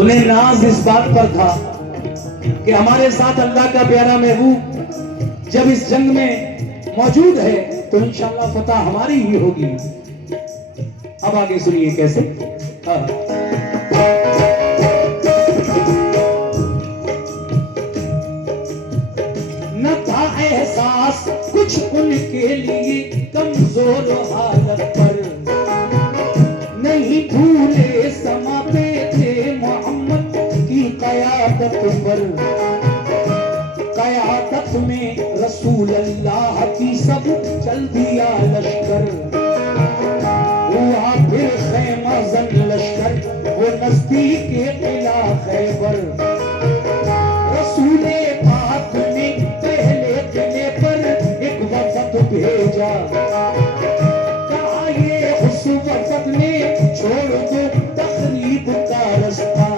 उन्हें नाज इस बात पर था कि हमारे साथ अल्लाह का प्यारा महबूब जब इस जंग में मौजूद है तो इंशाअल्लाह फतह हमारी ही होगी। अब आगे सुनिए कैसे। न था एहसास कुछ उनके लिए कमजोर हालत पर, नहीं भूले समाते थे मोहम्मद की कयादत पर। कयादत में रसूल अल्लाह की सब चल दिया लश्कर, हुआ फिर खैमा जन लश्कर वो नजदीक किला खैबर। रसूल पाक ने पहले किले पर एक वफद भेजा, कहा ये उस वफद ने छोड़ दो तकलीफ का रास्ता,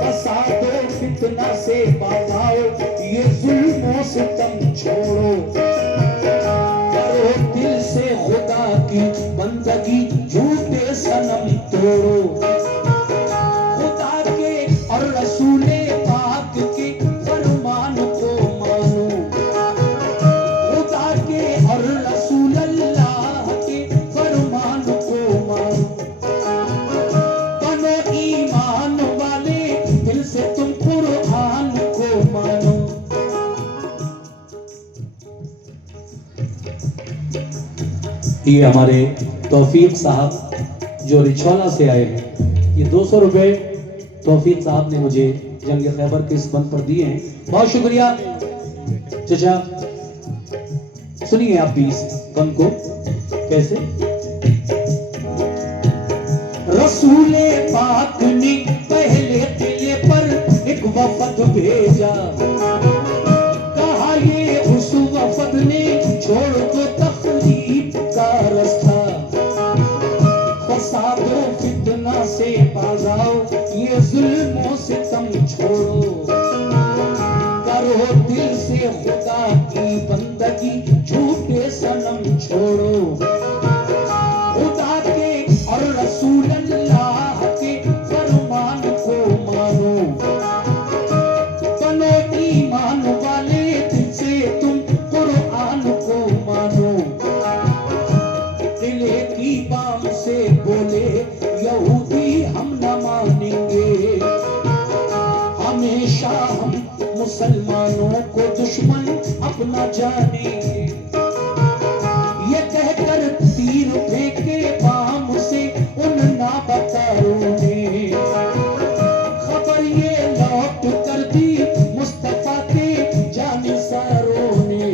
फसादो फितना से बचाओ ये जुल्मों से तुम छोड़ो, करो दिल से खुदा की बंदगी झूठे सनम तोड़ो। खुदा के और रसूले पाक के फरमान को मानो, खुदा के और रसूल अल्लाह के फरमान को मानो। बनो ईमान वाले दिल से तुम कुरान को मानो। ये हमारे तौफीक साहब जो रिछौला से आए हैं, ये 200 रुपए तौफीक साहब ने मुझे जंग खैबर के इस मंच पर दिए हैं, बहुत शुक्रिया चाचा। सुनिए आप भी इस गम को कैसे। रसूले पाक ने पहले किले पर एक वफद भेजा, कहा ये उस वफद ने छोड़ दो तकलीफ का रास्ता, फसादो फितना से बाजाओ ये जुल्मों से तुम छोड़ो, करो दिल से खुदा की बंदगी झूठे सनम छोड़ो। खुदा के और रसूल अल्लाह के फरमान को मानो, बनो ईमान वाले दिल से तुम कुरान को मानो। दिले की बाम से बोले यहूदी हम न मानेंगे, हमेशा हम मुसलमानों को दुश्मन अपना जानेंगे। ये कहकर तीर फेंके बाम से उन नाबकारों ने, खबर ये लौट कर दी मुस्तफा के जानिसारों ने।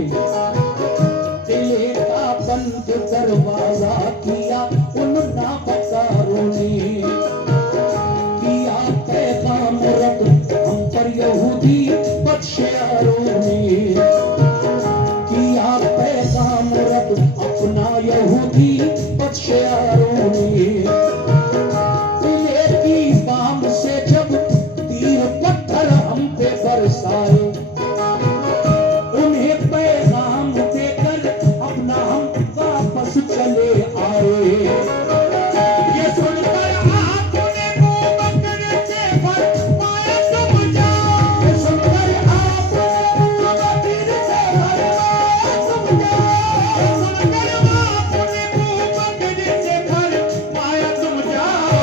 दिले का बंद दरवाजा किया उन नाबकारों ने, किया पैगाम रद्द हम पर यहूदी बदशयारों ने, किया पैगाम रद्द अपना यहूदी बदशयारों ने। दिले की बाम से जब तीर पत्थर हम पे बरसाए, उन्हें पैगाम देकर अपना हम वापस चले आए। ये सुनकर आपने मुंह बकरे से फरमाया तुम जाओ, ये सुनकर आपने मुंह बकरे से फरमाया तुम जाओ, ये सुनकर आपने मुंह बकरे से फरमाया तुम जाओ।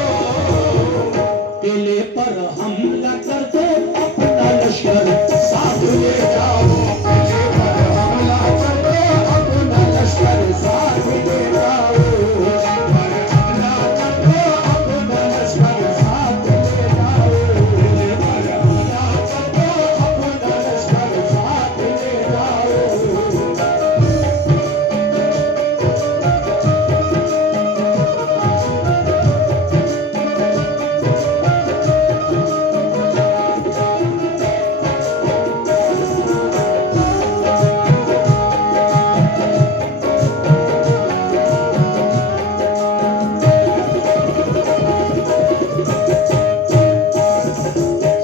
किले पर हमला कर दो अपना लश्कर साथ ले जाओ, किले पर हमला कर दो अपना लश्कर साथ ले जाओ, किले पर हमला कर दो अपना लश्कर साथ ले जाओ, किले पर हमला कर दो अपना लश्कर साथ ले जाओ।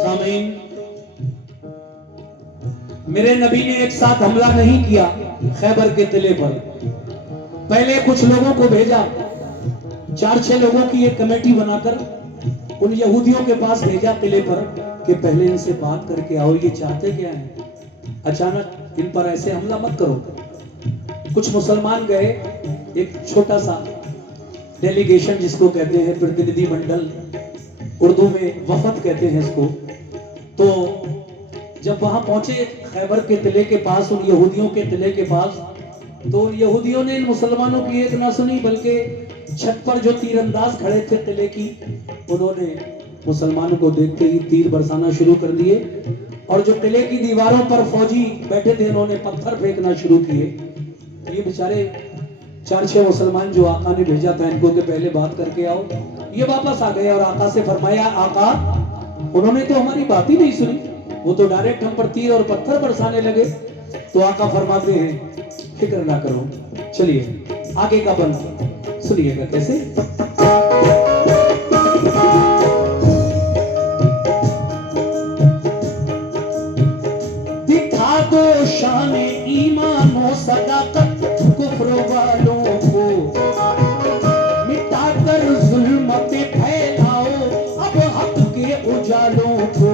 सामीन, मेरे नबी ने एक साथ हमला नहीं किया खैबर के किले पर। पहले कुछ लोगों को भेजा, 4-6 लोगों की एक कमेटी बनाकर उन यहूदियों के पास भेजा किले पर कि पहले इनसे बात करके आओ, ये चाहते क्या हैं, अचानक इन पर ऐसे हमला मत करो। कुछ मुसलमान गए, एक छोटा सा डेलीगेशन जिसको कहते हैं, प्रतिनिधि मंडल, उर्दू में वफद कहते हैं इसको। तो जब वहां पहुंचे खैबर के किले के पास, उन यहूदियों के किले के पास, तो उन यहूदियों ने इन मुसलमानों की एक ना सुनी, बल्कि छत पर जो तीरंदाज खड़े थे किले की, उन्होंने मुसलमानों को देखते ही तीर बरसाना शुरू कर दिए। और जो किले की दीवारों पर फौजी बैठे थे, उन्होंने पत्थर फेंकना शुरू किए। ये बेचारे 4-6 मुसलमान जो आका ने भेजा था इनको कि पहले बात करके आओ, ये वापस आ गए और आका से फरमाया, आका उन्होंने तो हमारी बात ही नहीं सुनी, वो तो डायरेक्ट हम पर तीर और पत्थर बरसाने लगे। तो आका फरमाते हैं, फिक्र ना करो, चलिए आगे का बंद सुनिएगा कैसे। दिखा दो शान ईमान और सदाकत कुफ्र वालों को, मिटाकर जुल्मत फैलाओ अब हक के उजालों को।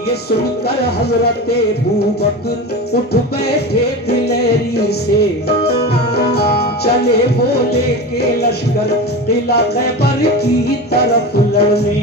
ये सुनकर हजरत अबू बकर उठ बैठे दिलेरी से, चले बोले के लश्कर किला खैबर की तरफ लड़ने।